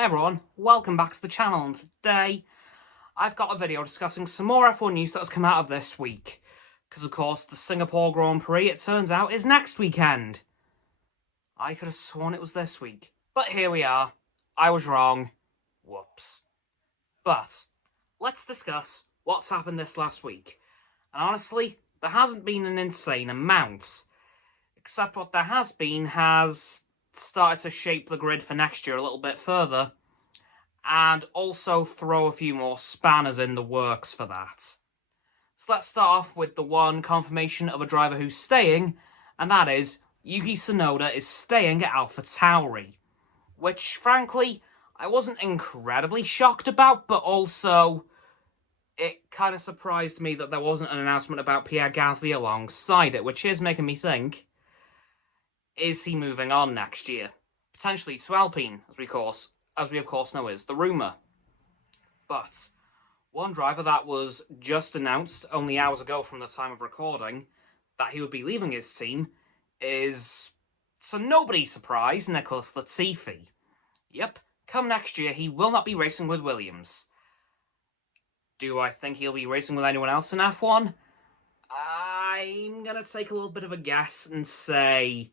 Hey everyone, welcome back to the channel, and today I've got a video discussing some more F1 news that has come out of this week. Because of course the Singapore Grand Prix, it turns out, is next weekend. I could have sworn it was this week, but here we are. I was wrong. Whoops. But let's discuss what's happened this last week. And honestly, there hasn't been an insane amount. Except what there has been has started to shape the grid for next year a little bit further, and also throw a few more spanners in the works for that. So let's start off with the one confirmation of a driver who's staying, and that is Yuki Tsunoda is staying at AlphaTauri, which frankly I wasn't incredibly shocked about, but also it kind of surprised me that there wasn't an announcement about Pierre Gasly alongside it, which is making me think, is he moving on next year? Potentially to Alpine, as we of course know is the rumour. But one driver that was just announced only hours ago from the time of recording that he would be leaving his team is, to nobody's surprise, Nicholas Latifi. Yep, come next year he will not be racing with Williams. Do I think he'll be racing with anyone else in F1? I'm going to take a little bit of a guess and say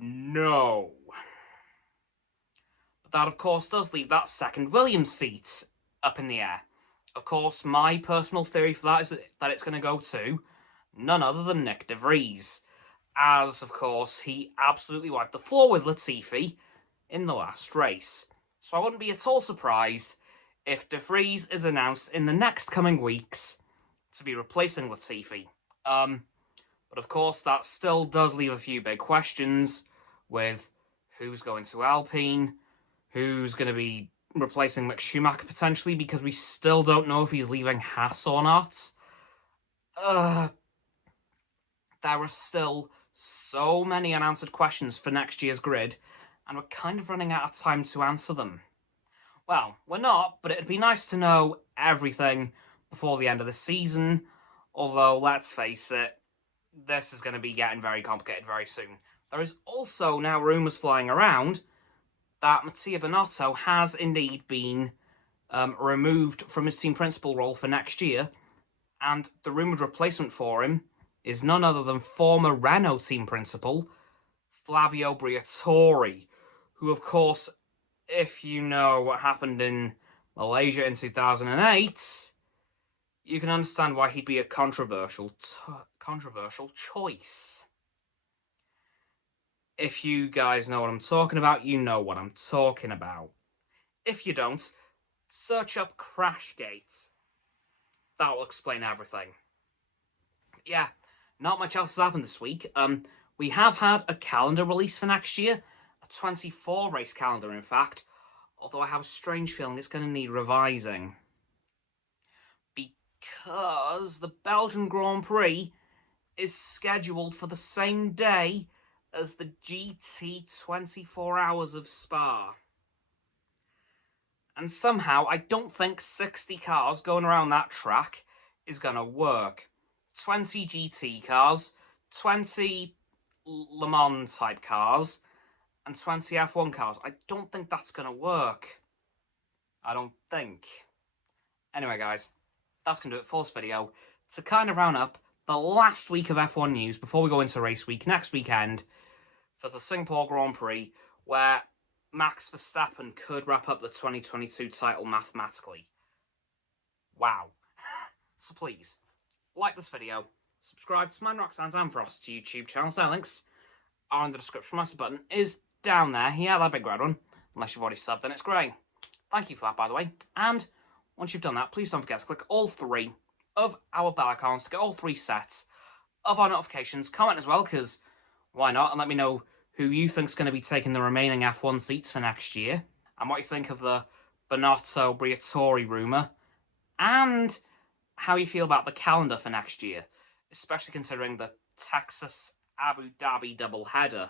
no. But that, of course, does leave that second Williams seat up in the air. Of course, my personal theory for that is that it's going to go to none other than Nick de Vries, as, of course, he absolutely wiped the floor with Latifi in the last race. So I wouldn't be at all surprised if de Vries is announced in the next coming weeks to be replacing Latifi. But of course, that still does leave a few big questions with who's going to Alpine, who's going to be replacing Mick Schumacher potentially, because we still don't know if he's leaving Haas or not. There are still so many unanswered questions for next year's grid, and we're kind of running out of time to answer them. Well, we're not, but it'd be nice to know everything before the end of the season, although, let's face it, this is going to be getting very complicated very soon. There is also now rumours flying around that Mattia Binotto has indeed been removed from his team principal role for next year, and the rumoured replacement for him is none other than former Renault team principal Flavio Briatore, who, of course, if you know what happened in Malaysia in 2008, you can understand why he'd be a controversial choice. If you guys know what I'm talking about, you know what I'm talking about. If you don't, search up Crashgate. That will explain everything. Yeah, not much else has happened this week. We have had a calendar release for next year, a 24 race calendar in fact, although I have a strange feeling it's going to need revising. Because the Belgian Grand Prix is scheduled for the same day as the GT 24 Hours of Spa. And somehow, I don't think 60 cars going around that track is going to work. 20 GT cars, 20 Le Mans type cars, and 20 F1 cars. I don't think that's going to work. I don't think. Anyway, guys, that's going to do it for this video. To kind of round up the last week of F1 news before we go into race week next weekend for the Singapore Grand Prix, where Max Verstappen could wrap up the 2022 title mathematically. Wow. So please, like this video, subscribe to mine, Roxanne's and Frost's YouTube channel. Their links are in the description. My sub button is down there. Yeah, that big red one. Unless you've already subbed, then it's grey. Thank you for that, by the way. And once you've done that, please don't forget to click all three of our bell icons to get all three sets of our notifications. Comment as well, because why not? And let me know who you think is going to be taking the remaining F1 seats for next year, and what you think of the Binotto-Briatore rumour, and how you feel about the calendar for next year, especially considering the Texas-Abu Dhabi doubleheader.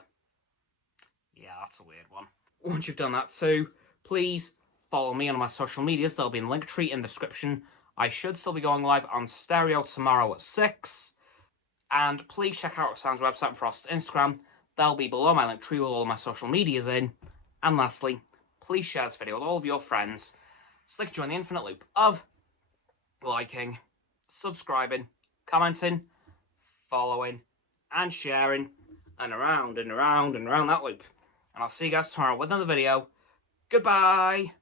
Yeah, that's a weird one. Once you've done that too, please follow me on my social medias. There'll be a link tree in the description. I should still be going live on Stereo tomorrow at 6. And please check out Roxanne's website and Frost's Instagram. They'll be below my link tree with all my social medias in. And lastly, please share this video with all of your friends so they can join the infinite loop of liking, subscribing, commenting, following, and sharing, and around and around and around that loop. And I'll see you guys tomorrow with another video. Goodbye!